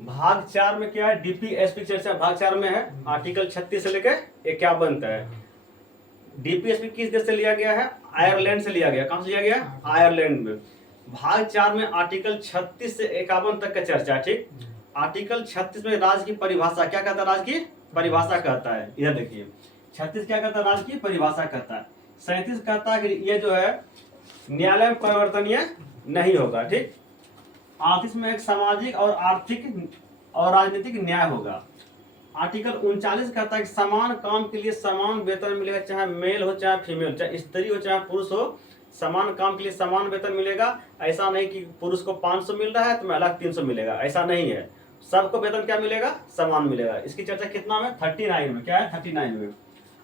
भाग 4 में क्या है, डीपीएसपी की चर्चा भाग 4 में है। आर्टिकल 36 से लेकर 51 तक है। डीपीएसपी किस देश से लिया गया है? आयरलैंड से लिया गया। कहां से लिया गया? आयरलैंड में। भाग 4 में आर्टिकल 36 से 51 तक का चर्चा है। ठीक, आर्टिकल 36 में राज्य की परिभाषा क्या कहता है? राज्य की परिभाषा कहता है। इधर देखिए 36 क्या कहता है? राज्य की परिभाषा कहता है। 37 कहता है कि ये जो है न्यायालय में परिवर्तनीय नहीं होगा। ठीक, 38 में एक सामाजिक और आर्थिक और राजनीतिक न्याय होगा। आर्टिकल 39 कहता है कि समान काम के लिए समान वेतन मिलेगा, चाहे मेल हो चाहे फीमेल, चाहे स्त्री हो चाहे पुरुष हो, समान काम के लिए समान वेतन मिलेगा। ऐसा नहीं कि पुरुष को 500 मिल रहा है तो महिला को 300 मिलेगा, ऐसा नहीं है। सबको वेतन क्या मिलेगा? समान मिलेगा। इसकी चर्चा कितना में? 39 में। क्या है? 39 में।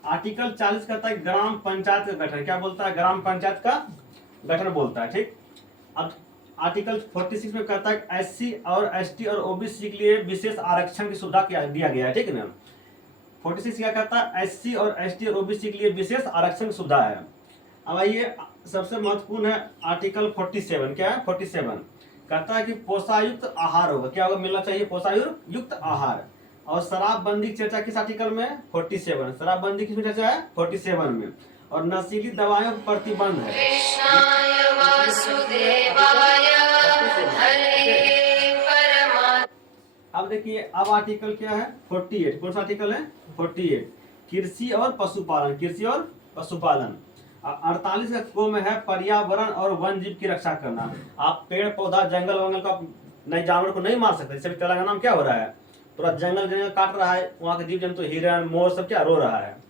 आर्टिकल 40 कहता है ग्राम पंचायत का गठन। क्या बोलता है? ग्राम पंचायत का गठन बोलता है। ठीक, अब आर्टिकल 46 में कहता है एससी और एसटी और ओबीसी के लिए विशेष आरक्षण की सुविधा दिया गया है। ठीक है ना। 46 क्या कहता है? एससी और एसटी और ओबीसी के लिए विशेष आरक्षण की सुविधा है। अब आइए सबसे महत्वपूर्ण है आर्टिकल 47। क्या है? 47 कहता है कि पोषायुक्त आहार होगा। क्या होगा? मिलना चाहिए पोषायुक्त आहार। और शराबबंदी की चर्चा किस आर्टिकल में? 47। शराबबंदी किस में चर्चा है? 47 में। और नशीली दवाइयों पर प्रतिबंध है। कृष्णाय वासुदेवाय हरे परमात्मा। अब देखिए अब आर्टिकल क्या है? 48। कौन सा आर्टिकल है? 48 कृषि और पशुपालन। कृषि और पशुपालन। 48 का को में है पर्यावरण और वन जीव की रक्षा करना। आप पेड़ पौधा जंगल वंगल का नहीं, जानवर को नहीं मार सकते। जैसे तेलंगाना में क्या हो रहा है, पूरा जंगल जंगल काट रहा है, वहां के जीव जंतु हिरण मोर सब क्या रो रहा है।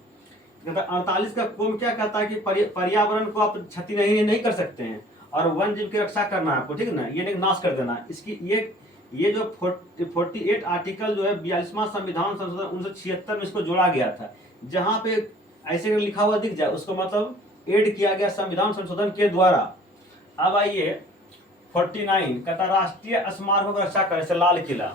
48 का कुम क्या कहता है कि पर्यावरण को आप क्षति नहीं कर सकते हैं और वन जीव की रक्षा करना है आपको। ठीक है ना, ये नहीं नाश कर देना। इसकी ये जो 48 आर्टिकल जो है 42वां संविधान संशोधन 1976 में इसको जोड़ा गया था। जहां पे ऐसे लिखा हुआ दिख जाए उसको मतलब एड किया गया संविधान संशोधन के द्वारा। अब आइए 49 कहता राष्ट्रीय स्मारकों की रक्षा करें, जैसे लाल किला,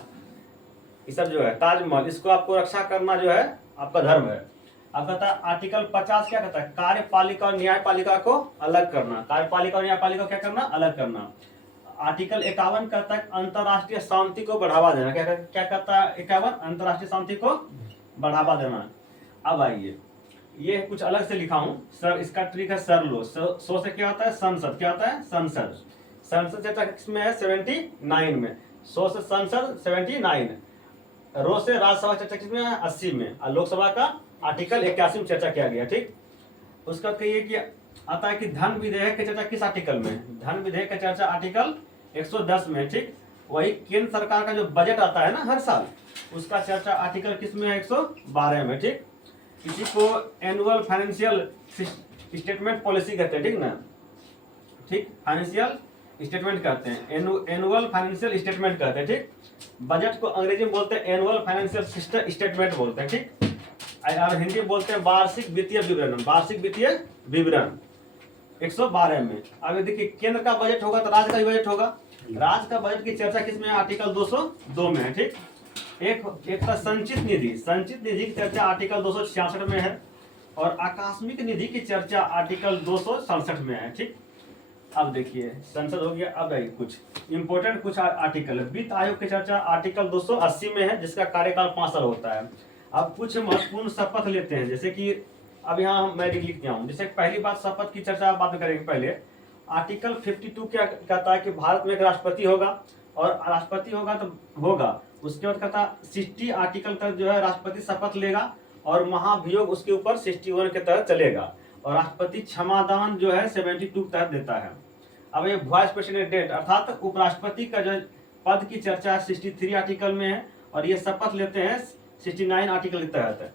ये सब जो है ताजमहल, इसको आपको रक्षा करना जो है आपका धर्म है। अब कहता है आर्टिकल 50 क्या कहता है? कार्यपालिका और न्यायपालिका को अलग करना। कार्यपालिका और न्यायपालिका क्या करना? अलग करना। आर्टिकल 51 कहता है अंतरराष्ट्रीय शांति को बढ़ावा देना। क्या कहता है 51? अंतरराष्ट्रीय शांति को बढ़ावा देना। अब आइए ये कुछ अलग से लिखा हूं सर, इसका ट्रिक है सर लो। सो से क्या होता है? संसद। क्या होता है? संसद। संसद चर्चा किसमें है? 79 में। सो से संसद 79। रो से राज्यसभा चर्चा किसमें है? 80 में। और लोकसभा का आर्टिकल 81 में चर्चा किया गया। ठीक, उसका कहिए कि आता है कि धन विधेयक की चर्चा किस आर्टिकल में? धन विधेयक की चर्चा आर्टिकल 110 में। ठीक, वही केंद्र सरकार का जो बजट आता है ना हर साल, उसका चर्चा आर्टिकल किस में है? 112 में। ठीक, इसी को एनुअल फाइनेंशियल स्टेटमेंट पॉलिसी कहते हैं। ठीक ना, ठीक, फाइनेंशियल स्टेटमेंट कहते हैं, एनुअल फाइनेंशियल स्टेटमेंट कहते हैं। ठीक, बजट को अंग्रेजी में बोलते हैं एनुअल फाइनेंशियल स्टेटमेंट बोलते हैं। ठीक, और हिंदी में बोलते हैं वार्षिक वित्तीय विवरण। वार्षिक वित्तीय विवरण 112 में। अब देखिए केंद्र का बजट होगा तो राज्य का भी बजट होगा। राज्य का बजट की चर्चा किसमें है? आर्टिकल 202 में है। ठीक, एक था संचित निधि। संचित निधि की चर्चा आर्टिकल 266 में है। और आकस्मिक निधि की चर्चा आर्टिकल 267 में है। ठीक, अब देखिए संसद हो गया। अब कुछ इंपोर्टेंट कुछ आर्टिकल है। वित्त आयोग की चर्चा आर्टिकल 280 में है, जिसका कार्यकाल 5 साल होता है। अब कुछ महत्वपूर्ण शपथ लेते हैं, जैसे कि अब यहाँ मैं लिख दिया हूँ। जैसे पहली बात शपथ की चर्चा बात करेंगे। पहले आर्टिकल 52 क्या कहता है कि भारत में एक राष्ट्रपति होगा, और राष्ट्रपति होगा तो होगा, उसके बाद कहता 60 आर्टिकल तक जो है राष्ट्रपति शपथ लेगा और महाभियोग उसके ऊपर 61 के तहत चलेगा। और राष्ट्रपति क्षमादान जो है 72 के तहत देता है। अब ये वाइस प्रेसिडेंट अर्थात उपराष्ट्रपति का जो पद की चर्चा 63 आर्टिकल में है, और ये शपथ लेते हैं 69 आर्टिकल के तहत।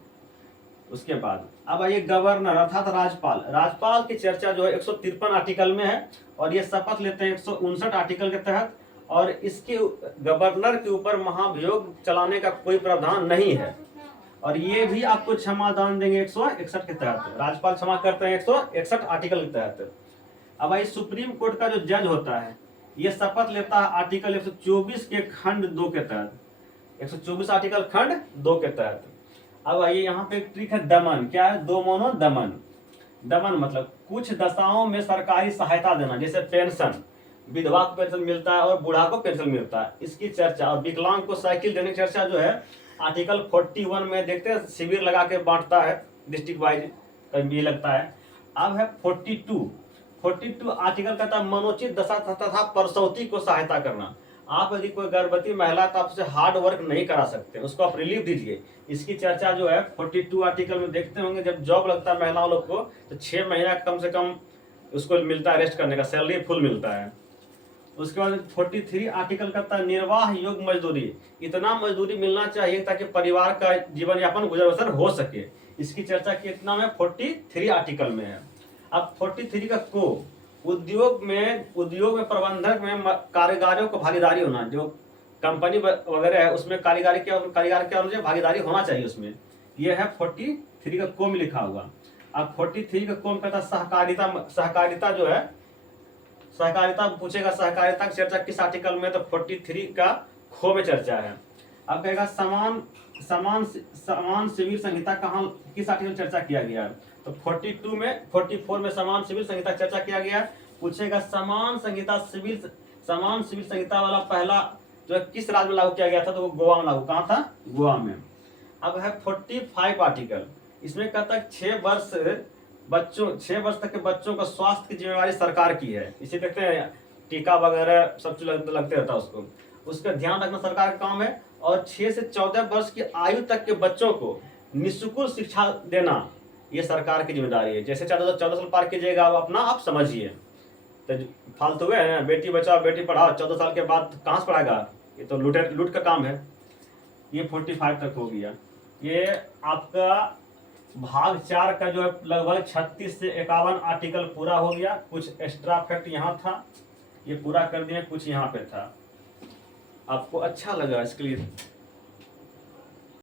उसके बाद अब आइए गवर्नर अर्थात राज्यपाल। राज्यपाल की चर्चा जो है 153 आर्टिकल में है, और ये शपथ लेते हैं 159 आर्टिकल के तहत। और इसके गवर्नर के ऊपर महाभियोग चलाने का कोई प्रावधान नहीं है, और ये भी आपको क्षमादान देंगे 161 के तहत। राज्यपाल क्षमा करते हैं 161 आर्टिकल के तहत। अब भाई सुप्रीम कोर्ट का जो जज होता है ये शपथ लेता है आर्टिकल 124 के खंड 2 के तहत। 124 आर्टिकल खंड 2 के तहत। अब आइए यहाँ पे एक ट्रिक है दमन। क्या है? दो मोनो दमन। दमन मतलब कुछ दशाओं में सरकारी सहायता देना, जैसे पेंशन। विधवा को पेंशन मिलता है और बूढ़ा को पेंशन मिलता है, इसकी चर्चा। और विकलांग को साइकिल देने की चर्चा जो है आर्टिकल 41 में देखते हैं, शिविर लगा के बांटता है डिस्ट्रिक्ट वाइज, कभी ये लगता है। अब है 42 आर्टिकल कहता है मनोचित दशा तथा प्रसूति को सहायता करना। आप यदि कोई गर्भवती महिला तो आप उसे हार्ड वर्क नहीं करा सकते, उसको आप रिलीफ दीजिए। इसकी चर्चा जो है 42 आर्टिकल में देखते होंगे, जब जॉब लगता है महिलाओं लोग को तो 6 महीना कम से कम उसको मिलता है रेस्ट करने का, सैलरी फुल मिलता है। उसके बाद 43 आर्टिकल कहता है निर्वाह योग्य मजदूरी, इतना मजदूरी मिलना चाहिए ताकि परिवार का जीवन यापन गुजर बसर हो सके। इसकी चर्चा कितना में 43 आर्टिकल में है। अब 43 का को उद्योग में प्रबंधक में कारीगरों को भागीदारी होना, जो कंपनी वगैरह है उसमें कारीगर के भागीदारी होना चाहिए उसमें। यह है 43 का को में लिखा हुआ। अब 43 का को कहता है सहकारिता जो है, सहकारिता पूछेगा सहकारिता की चर्चा किस आर्टिकल में, तो 43 का खो में चर्चा है। अब कहेगा समान सिविल संहिता कहाँ किस आर्टिकल चर्चा किया गया है, तो 44 में समान सिविल संहिता चर्चा किया गया। पूछेगा समान सिविल संहिता वाला पहला जो है किस राज्य में लागू किया गया था, तो वो गोवा में लागू, कहाँ था, गोवा में। अब है 45 आर्टिकल, इसमें कहता है 6 वर्ष तक के बच्चों का स्वास्थ्य की जिम्मेवारी सरकार की है। इसे देखते हैं टीका वगैरह सब चीज लगते रहता है उसको, उसका ध्यान रखना सरकार का काम है। और 6 से 14 वर्ष की आयु तक के बच्चों को निःशुल्क शिक्षा देना ये सरकार की जिम्मेदारी है। जैसे 14 साल पार कीजिएगा आप समझिए, तो फालतू है ना, बेटी बचाओ बेटी पढ़ाओ, 14 साल के बाद कहाँ से पढ़ाएगा, ये तो लूट का काम है। ये 45 तक हो गया। ये आपका भाग 4 का जो है लगभग 36 से 51 आर्टिकल पूरा हो गया। कुछ एक्स्ट्रा फैक्ट यहाँ था, ये पूरा कर दिए, कुछ यहाँ पे था। आपको अच्छा लगा इसके लिए